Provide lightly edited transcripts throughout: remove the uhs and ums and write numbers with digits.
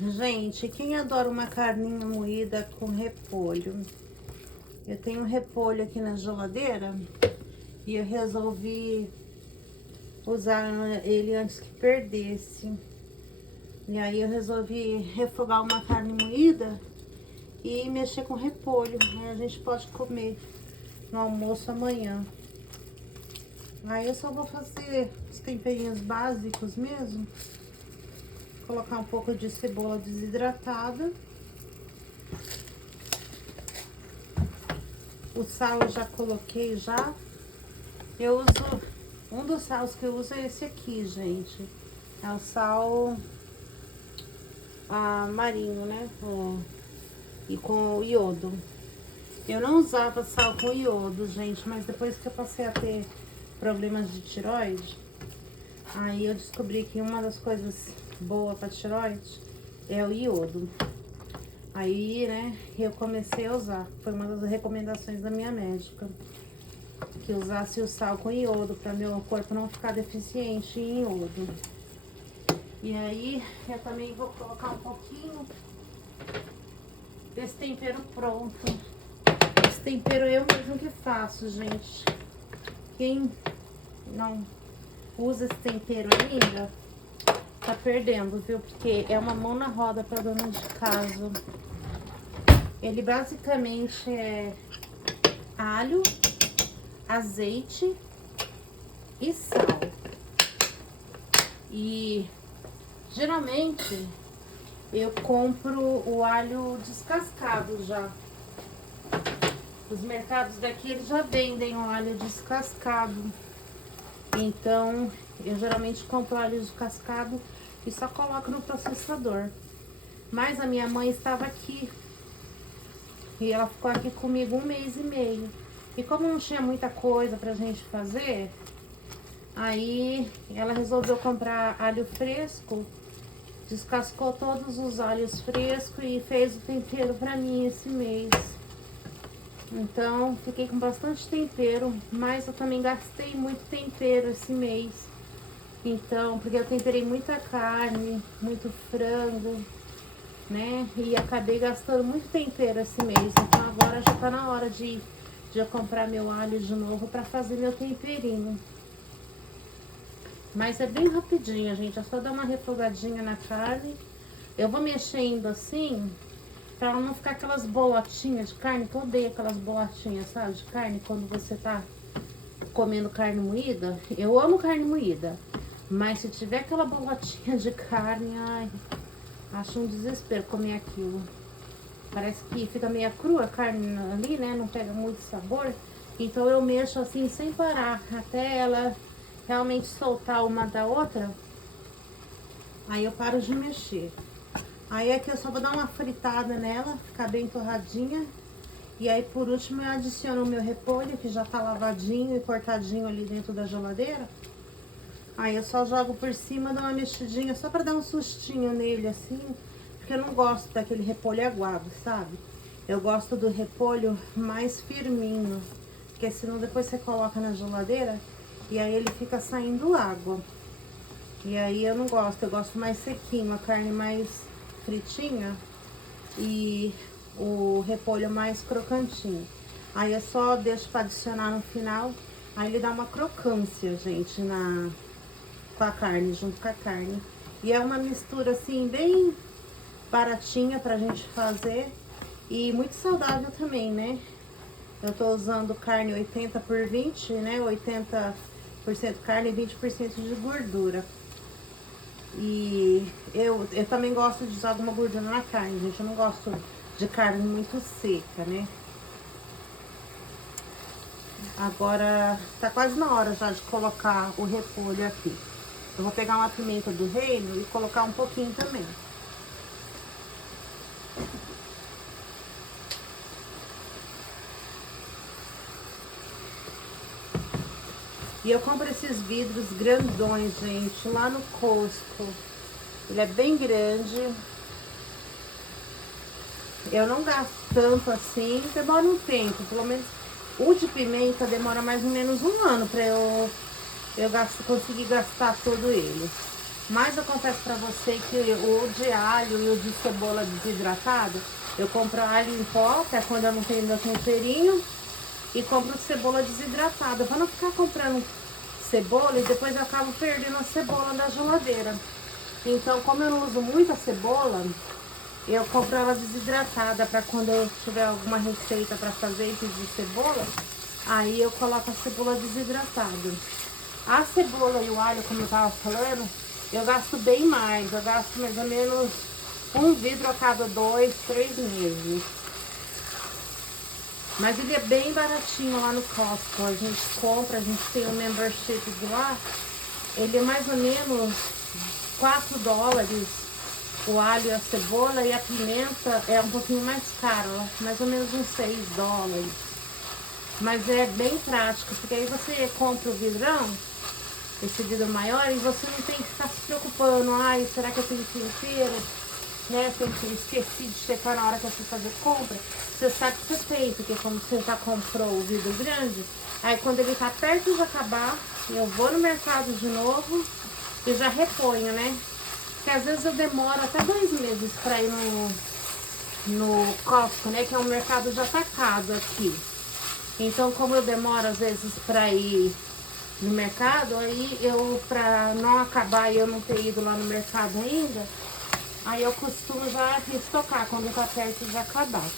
Gente, quem adora uma carninha moída com repolho? Eu tenho um repolho aqui na geladeira e eu resolvi usar ele antes que perdesse. E aí eu resolvi refogar uma carne moída e mexer com repolho. Aí a gente pode comer no almoço amanhã. Aí eu só vou fazer os temperinhos básicos mesmo. Colocar um pouco de cebola desidratada. O sal eu já coloquei já. Eu uso, um dos sals que eu uso é esse aqui, gente. É o sal marinho, né? E com iodo. Eu não usava sal com iodo, gente, mas depois que eu passei a ter problemas de tireoide, aí eu descobri que uma das coisas boas para tireoide é o iodo. Aí, né, eu comecei a usar. Foi uma das recomendações da minha médica, que usasse o sal com iodo para meu corpo não ficar deficiente em iodo. E aí, eu também vou colocar um pouquinho desse tempero pronto. Esse tempero eu mesmo que faço, gente. Quem não usa esse tempero ainda, tá perdendo, viu? Porque é uma mão na roda pra dona de casa. Ele basicamente é alho, azeite e sal. E geralmente eu compro o alho descascado já. Os mercados daqui eles já vendem o alho descascado. Então eu geralmente compro alho descascado e só coloco no processador. Mas a minha mãe estava aqui e ela ficou aqui comigo 1 mês e meio. E como não tinha muita coisa pra gente fazer, aí ela resolveu comprar alho fresco, descascou todos os alhos frescos e fez o tempero pra mim esse mês. Então, fiquei com bastante tempero, mas eu também gastei muito tempero esse mês. Então, porque eu temperei muita carne, muito frango, né? E acabei gastando muito tempero esse mês. Então, agora já tá na hora de eu comprar meu alho de novo pra fazer meu temperinho. Mas é bem rapidinho, gente. É só dar uma refogadinha na carne. Eu vou mexendo assim, pra ela não ficar aquelas bolotinhas de carne, que eu odeio aquelas bolotinhas, sabe, de carne, quando você tá comendo carne moída. Eu amo carne moída, mas se tiver aquela bolotinha de carne, ai, acho um desespero comer aquilo. Parece que fica meio crua a carne ali, né, não pega muito sabor. Então eu mexo assim, sem parar, até ela realmente soltar uma da outra. Aí eu paro de mexer. Aí aqui eu só vou dar uma fritada nela, ficar bem torradinha. E aí por último eu adiciono o meu repolho, que já tá lavadinho e cortadinho ali dentro da geladeira. Aí eu só jogo por cima, dou uma mexidinha só pra dar um sustinho nele assim. Porque eu não gosto daquele repolho aguado, sabe? Eu gosto do repolho mais firminho. Porque senão depois você coloca na geladeira e aí ele fica saindo água. E aí eu não gosto, eu gosto mais sequinho, a carne mais fritinha e o repolho mais crocantinho. Aí eu só deixo para adicionar no final, aí ele dá uma crocância, gente, com a carne, junto com a carne. E é uma mistura assim bem baratinha pra gente fazer e muito saudável também, né? Eu tô usando carne 80/20, né? 80% carne e 20% de gordura. E eu também gosto de usar alguma gordura na carne, gente. Eu não gosto de carne muito seca, né? Agora, tá quase na hora já de colocar o repolho aqui. Eu vou pegar uma pimenta do reino e colocar um pouquinho também. E eu compro esses vidros grandões, gente, lá no Costco. Ele é bem grande. Eu não gasto tanto assim, demora um tempo. Pelo menos o de pimenta demora mais ou menos 1 ano pra eu conseguir gastar todo ele. Mas eu confesso pra você que o de alho e o de cebola desidratado, eu compro alho em pó, que é quando eu não tenho meu temperinho, e compro cebola desidratada, pra não ficar comprando cebola e depois eu acabo perdendo a cebola da geladeira. Então, como eu não uso muita cebola, eu compro ela desidratada para quando eu tiver alguma receita para fazer e pedir cebola, aí eu coloco a cebola desidratada. A cebola e o alho, como eu tava falando, eu gasto bem mais. Eu gasto mais ou menos 1 vidro a cada 2, 3 meses. Mas ele é bem baratinho lá no Costco. A gente compra, a gente tem um membership de lá. Ele é mais ou menos $4. O alho e a cebola, e a pimenta é um pouquinho mais caro, mais ou menos uns $6. Mas é bem prático, porque aí você compra o vidrão, esse vidro maior, e você não tem que ficar se preocupando. Ai, será que eu tenho tempero? Né? Eu esqueci de checar na hora que eu fui fazer compra. Você sabe que você tem, porque como você já comprou o vidro grande, aí quando ele tá perto de acabar, eu vou no mercado de novo e já reponho, né? Porque às vezes eu demoro até 2 meses pra ir no Costco, né? Que é um mercado de atacado aqui. Então, como eu demoro às vezes pra ir no mercado, aí eu, pra não acabar e eu não ter ido lá no mercado ainda, aí eu costumo já estocar quando tá perto de acabar.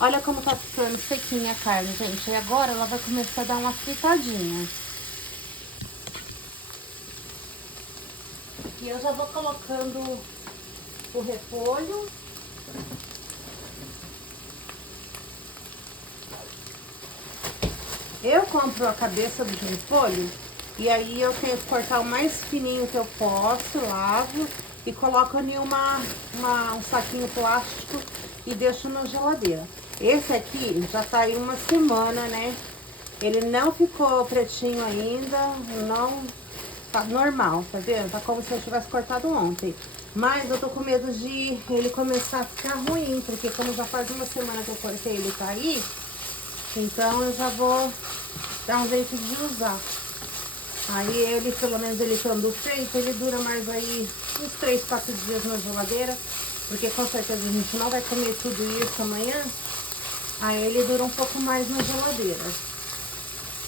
Olha como tá ficando sequinha a carne, gente. E agora ela vai começar a dar uma fritadinha. E eu já vou colocando o repolho. Eu compro a cabeça do repolho e aí eu tenho que cortar o mais fininho que eu posso, lavo e coloco em um saquinho plástico e deixo na geladeira. Esse aqui já tá aí uma semana, né? Ele não ficou pretinho ainda, não tá normal, tá vendo? Tá como se eu tivesse cortado ontem. Mas eu tô com medo de ele começar a ficar ruim, porque como já faz uma semana que eu cortei, ele tá aí, então eu já vou dar um jeito de usar. Aí ele, pelo menos ele estando feito, ele dura mais aí uns 3, 4 dias na geladeira, porque com certeza a gente não vai comer tudo isso amanhã. Aí ele dura um pouco mais na geladeira.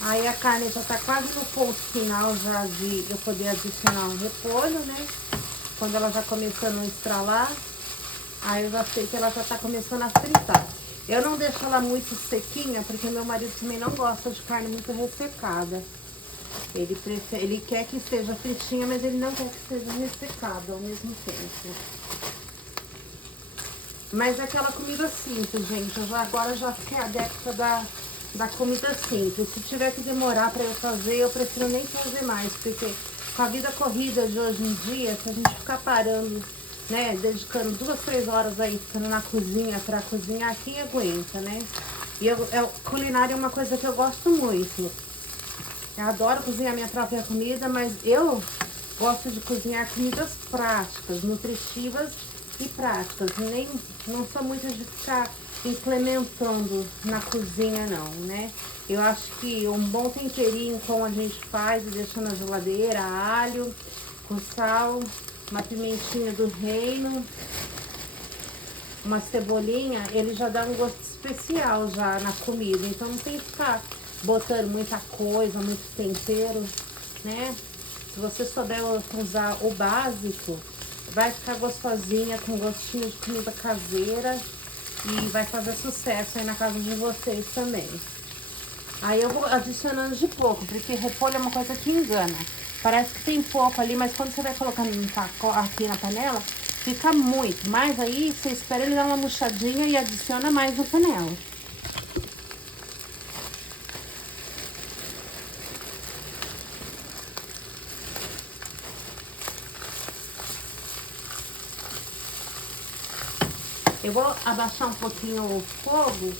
Aí a carne já tá quase no ponto final já de eu poder adicionar um repolho, né? Quando ela já começando a estralar, aí eu já sei que ela já tá começando a fritar. Eu não deixo ela muito sequinha, porque meu marido também não gosta de carne muito ressecada. Ele quer que esteja fritinha, mas ele não quer que esteja ressecada ao mesmo tempo. Mas é aquela comida simples, gente. Agora já fiquei adepta da comida simples. Se tiver que demorar para eu fazer, eu prefiro nem fazer mais, porque com a vida corrida de hoje em dia, se a gente ficar parando, né, dedicando 2, 3 horas aí ficando na cozinha para cozinhar, quem aguenta, né? E culinária é uma coisa que eu gosto muito. Eu adoro cozinhar minha própria comida, mas eu gosto de cozinhar comidas práticas, nutritivas e práticas. Não sou muito de ficar implementando na cozinha não, né? Eu acho que um bom temperinho, como a gente faz e deixa na geladeira, alho com sal, uma pimentinha do reino, uma cebolinha, ele já dá um gosto especial já na comida. Então não tem que ficar botando muita coisa, muito tempero, né? Se você souber usar o básico, vai ficar gostosinha, com gostinho de comida caseira e vai fazer sucesso aí na casa de vocês também. Aí eu vou adicionando de pouco, porque repolho é uma coisa que engana. Parece que tem pouco ali, mas quando você vai colocando aqui na panela, fica muito. Mas aí você espera ele dar uma murchadinha e adiciona mais na panela. Eu vou abaixar um pouquinho o fogo,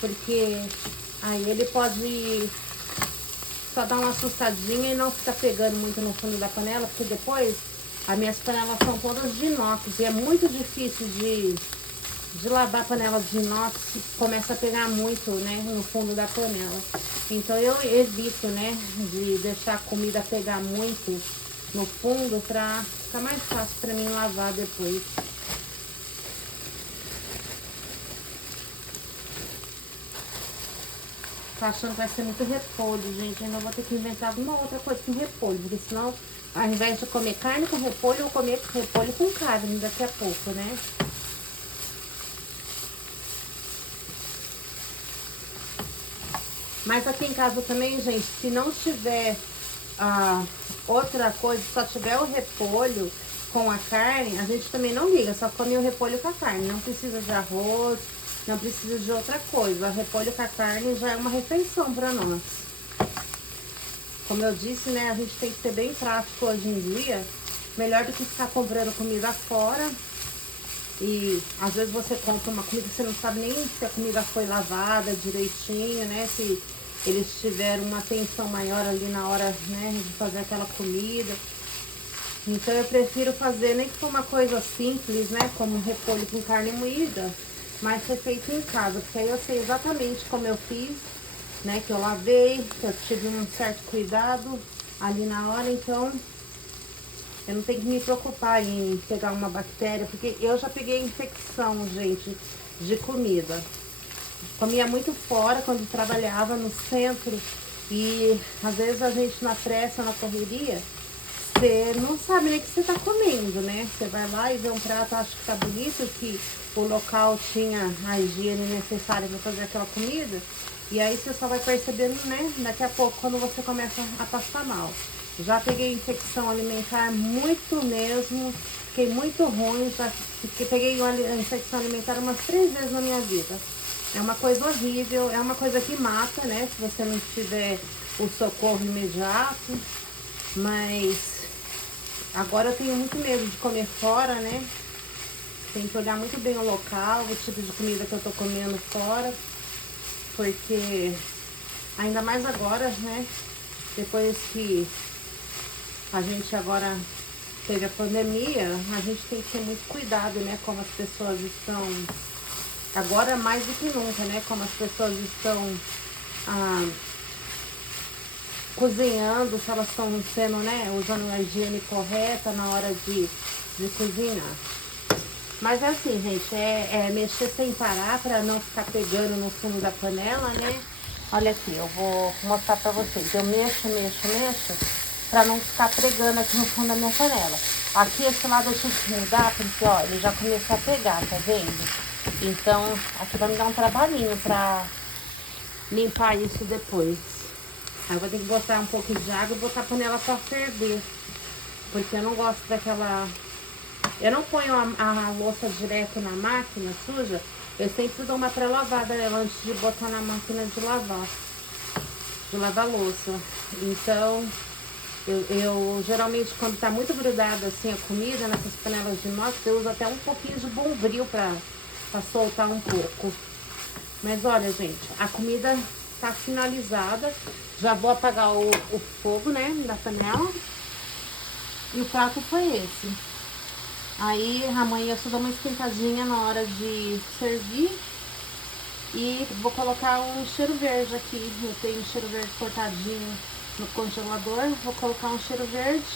porque aí ele pode só dar uma assustadinha e não ficar pegando muito no fundo da panela, porque depois as minhas panelas são todas de inox e é muito difícil de lavar a panela de inox, começa a pegar muito, né, no fundo da panela. Então eu evito, né, de deixar a comida pegar muito no fundo pra ficar mais fácil pra mim lavar depois. Tô achando que vai ser muito repolho, gente. Ainda vou ter que inventar alguma outra coisa com repolho, porque senão, ao invés de comer carne com repolho, eu vou comer repolho com carne daqui a pouco, né? Mas aqui em casa também, gente, se não tiver outra coisa, só tiver o repolho com a carne, a gente também não liga, só come o repolho com a carne. Não precisa de arroz, não precisa de outra coisa. O repolho com a carne já é uma refeição pra nós. Como eu disse, né, a gente tem que ser bem prático hoje em dia. Melhor do que ficar comprando comida fora. E às vezes você compra uma comida que você não sabe nem se a comida foi lavada direitinho, né? Se eles tiveram uma atenção maior ali na hora, né, de fazer aquela comida. Então eu prefiro fazer, nem que for uma coisa simples, né? Como um repolho com carne moída, mas ser feito em casa, porque aí eu sei exatamente como eu fiz, né? Que eu lavei, que eu tive um certo cuidado ali na hora, então eu não tenho que me preocupar em pegar uma bactéria, porque eu já peguei infecção, gente, de comida. Comia muito fora quando trabalhava no centro e às vezes a gente na pressa, na correria, você não sabe nem o que você tá comendo, né? Você vai lá e vê um prato, acha que tá bonito, que o local tinha a higiene necessária para fazer aquela comida. E aí você só vai percebendo, né? Daqui a pouco, quando você começa a passar mal. Já peguei infecção alimentar muito mesmo, fiquei muito ruim, peguei infecção alimentar umas 3 vezes na minha vida. É uma coisa horrível, é uma coisa que mata, né? Se você não tiver o socorro imediato. Mas agora eu tenho muito medo de comer fora, né? Tem que olhar muito bem o local, o tipo de comida que eu tô comendo fora. Porque ainda mais agora, né? Depois que a gente agora teve a pandemia, a gente tem que ter muito cuidado, né? Como as pessoas estão, agora mais do que nunca, né? Como as pessoas estão cozinhando, se elas estão sendo, né? Usando a higiene correta na hora de cozinhar. Mas é assim, gente, é mexer sem parar pra não ficar pegando no fundo da panela, né? Olha aqui, eu vou mostrar pra vocês. Eu mexo, pra não ficar pregando aqui no fundo da minha panela. Aqui, esse lado eu tive que mudar, porque, ó, ele já começou a pegar, tá vendo? Então, aqui vai me dar um trabalhinho pra limpar isso depois. Aí eu vou ter que botar um pouco de água e botar a panela pra ferver. Porque eu não gosto daquela... Eu não ponho a louça direto na máquina suja. Eu sempre dou uma pré-lavada nela antes de botar na máquina de lavar. De lavar louça. Então... Eu geralmente, quando tá muito grudada assim a comida, nessas panelas de inox, eu uso até um pouquinho de Bombril pra soltar um pouco. Mas olha, gente, a comida tá finalizada. Já vou apagar o fogo, né, da panela. E o prato foi esse. Aí amanhã eu só dou uma esquentadinha na hora de servir. E vou colocar um cheiro verde aqui. Eu tenho um cheiro verde cortadinho no congelador, vou colocar um cheiro verde.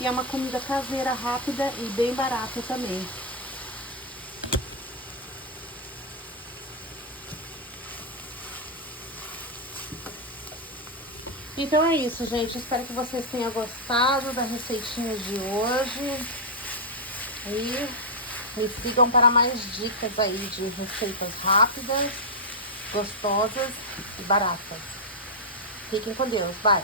E é uma comida caseira, rápida e bem barata também. Então é isso, gente. Espero que vocês tenham gostado da receitinha de hoje. E me sigam para mais dicas aí de receitas rápidas, gostosas e baratas. Fiquem com Deus. Bye!